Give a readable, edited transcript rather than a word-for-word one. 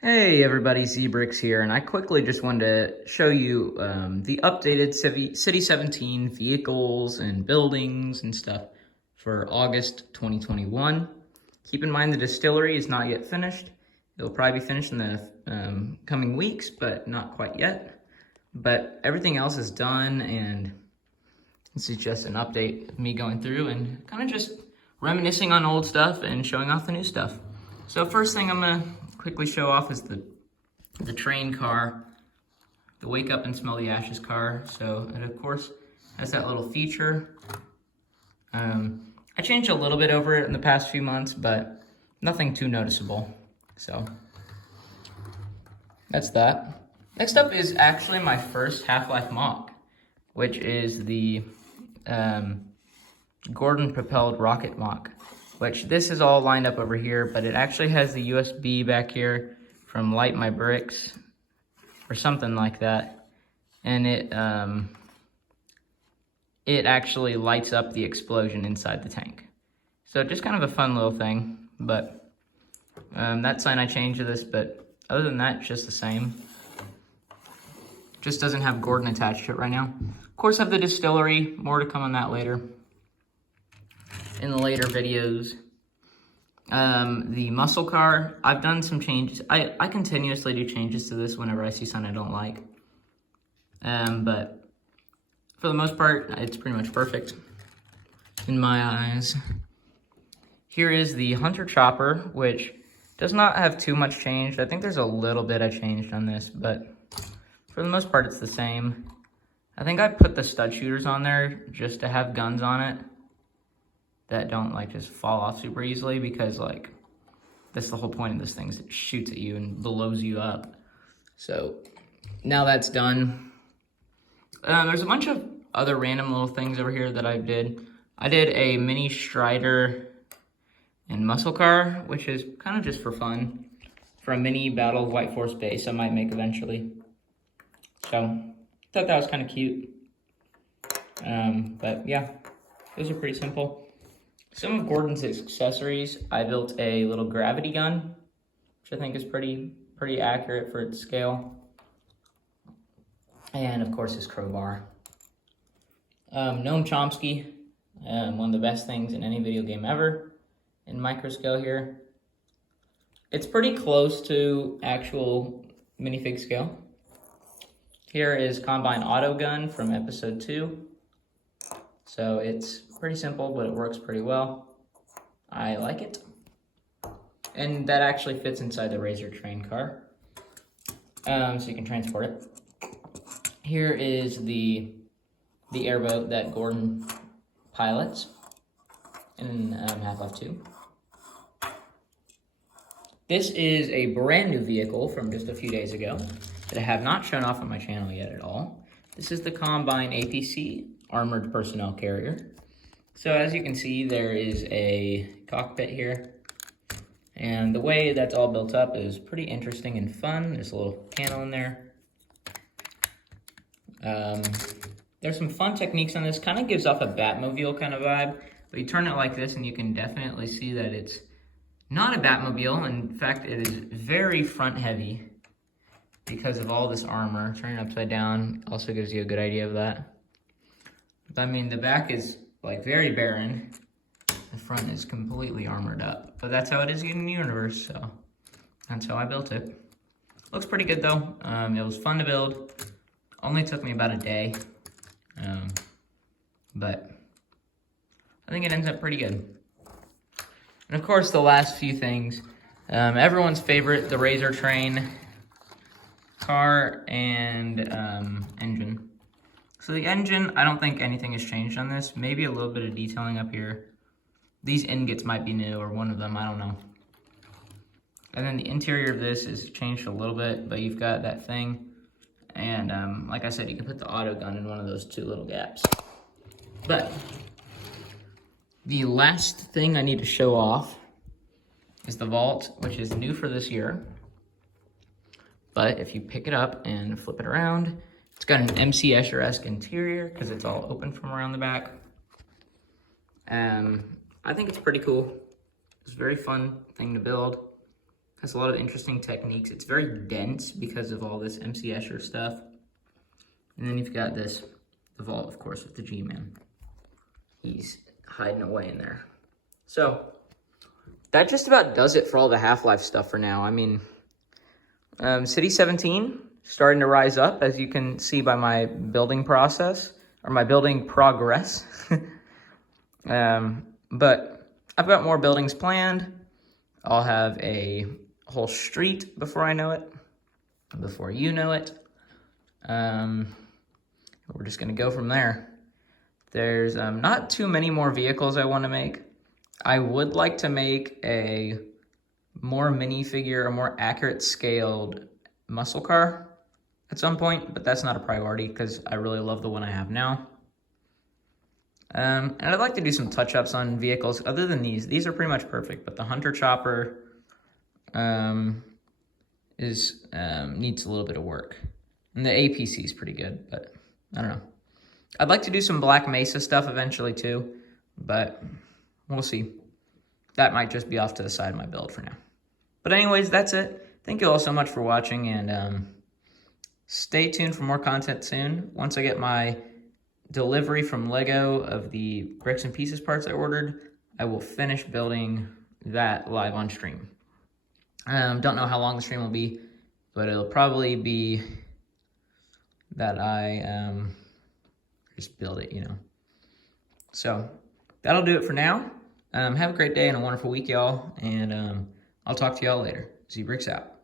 Hey everybody, Zebrix here, and I quickly just wanted to show you the updated City 17 vehicles and buildings and stuff for August 2021. Keep in mind the distillery is not yet finished. It'll probably be finished in the coming weeks, but not quite yet. But everything else is done, and this is just an update of me going through and kind of just reminiscing on old stuff and showing off the new stuff. So first thing I'm gonna quickly show off is the train car, the wake up and smell the ashes car. So it of course has that little feature. I changed a little bit over it in the past few months, but nothing too noticeable. So that's that. Next up is actually my first Half-Life mock, which is the Gordon propelled rocket mock, which this is all lined up over here, but it actually has the USB back here from Light My Bricks or something like that. And it actually lights up the explosion inside the tank. So just kind of a fun little thing, but that sign I changed to this, but other than that, it's just the same. Just doesn't have Gordon attached to it right now. Of course, I have the distillery, more to come on that later. In the later videos. The muscle car, I've done some changes. I continuously do changes to this whenever I see something I don't like. But for the most part, it's pretty much perfect in my eyes. Here is the Hunter Chopper, which does not have too much changed. I think there's a little bit I changed on this, but for the most part, it's the same. I think I put the stud shooters on there just to have guns on it that don't like just fall off super easily, because like that's the whole point of this thing, is it shoots at you and blows you up. So now that's done. There's a bunch of other random little things over here that I did. I did a mini Strider and muscle car, which is kind of just for fun, for a mini Battle of White Force base I might make eventually. So thought that was kind of cute. But yeah, those are pretty simple. Some of Gordon's accessories, I built a little gravity gun, which I think is pretty accurate for its scale. And of course his crowbar. Noam Chomsky, one of the best things in any video game ever, in micro scale here. It's pretty close to actual minifig scale. Here is Combine Auto Gun from episode 2. So it's pretty simple, but it works pretty well. I like it. And that actually fits inside the Razor train car. So you can transport it. Here is the airboat that Gordon pilots in Half-Life 2. This is a brand new vehicle from just a few days ago that I have not shown off on my channel yet at all. This is the Combine APC Armored Personnel Carrier. So as you can see, there is a cockpit here. And the way that's all built up is pretty interesting and fun. There's a little panel in there. There's some fun techniques on this. Kind of gives off a Batmobile kind of vibe. But you turn it like this and you can definitely see that it's not a Batmobile. In fact, it is very front heavy because of all this armor. Turning it upside down also gives you a good idea of that. I mean, the back is like very barren. The front is completely armored up. But that's how it is in the universe, so that's how I built it. Looks pretty good though. It was fun to build. Only took me about a day. But I think it ends up pretty good. And of course, the last few things. Everyone's favorite, the Razor train car and engine. So the engine, I don't think anything has changed on this. Maybe a little bit of detailing up here. These ingots might be new, or one of them, I don't know. And then the interior of this is changed a little bit, but you've got that thing. And like I said, you can put the auto gun in one of those two little gaps. But the last thing I need to show off is the vault, which is new for this year. But if you pick it up and flip it around, it's got an MC Escher-esque interior because it's all open from around the back. I think it's pretty cool. It's a very fun thing to build. Has a lot of interesting techniques. It's very dense because of all this MC Escher stuff. And then you've got this, the vault, of course, with the G-Man. He's hiding away in there. So, that just about does it for all the Half-Life stuff for now. I mean, City 17 starting to rise up, as you can see by my building process, or my building progress. But I've got more buildings planned. I'll have a whole street before I know it, before you know it. We're just gonna go from there. There's not too many more vehicles I want to make. I would like to make a more minifigure, a more accurate scaled muscle car at some point, but that's not a priority because I really love the one I have now. And I'd like to do some touch-ups on vehicles other than these. These are pretty much perfect, but the Hunter Chopper needs a little bit of work. And the APC is pretty good, but I don't know. I'd like to do some Black Mesa stuff eventually too, but we'll see. That might just be off to the side of my build for now. But anyways, that's it. Thank you all so much for watching, and stay tuned for more content soon. Once I get my delivery from Lego of the bricks and pieces parts I ordered, I will finish building that live on stream. Don't know how long the stream will be, but it'll probably be that I just build it, you know. So that'll do it for now. Have a great day and a wonderful week, y'all, and I'll talk to y'all later. ZBricks out.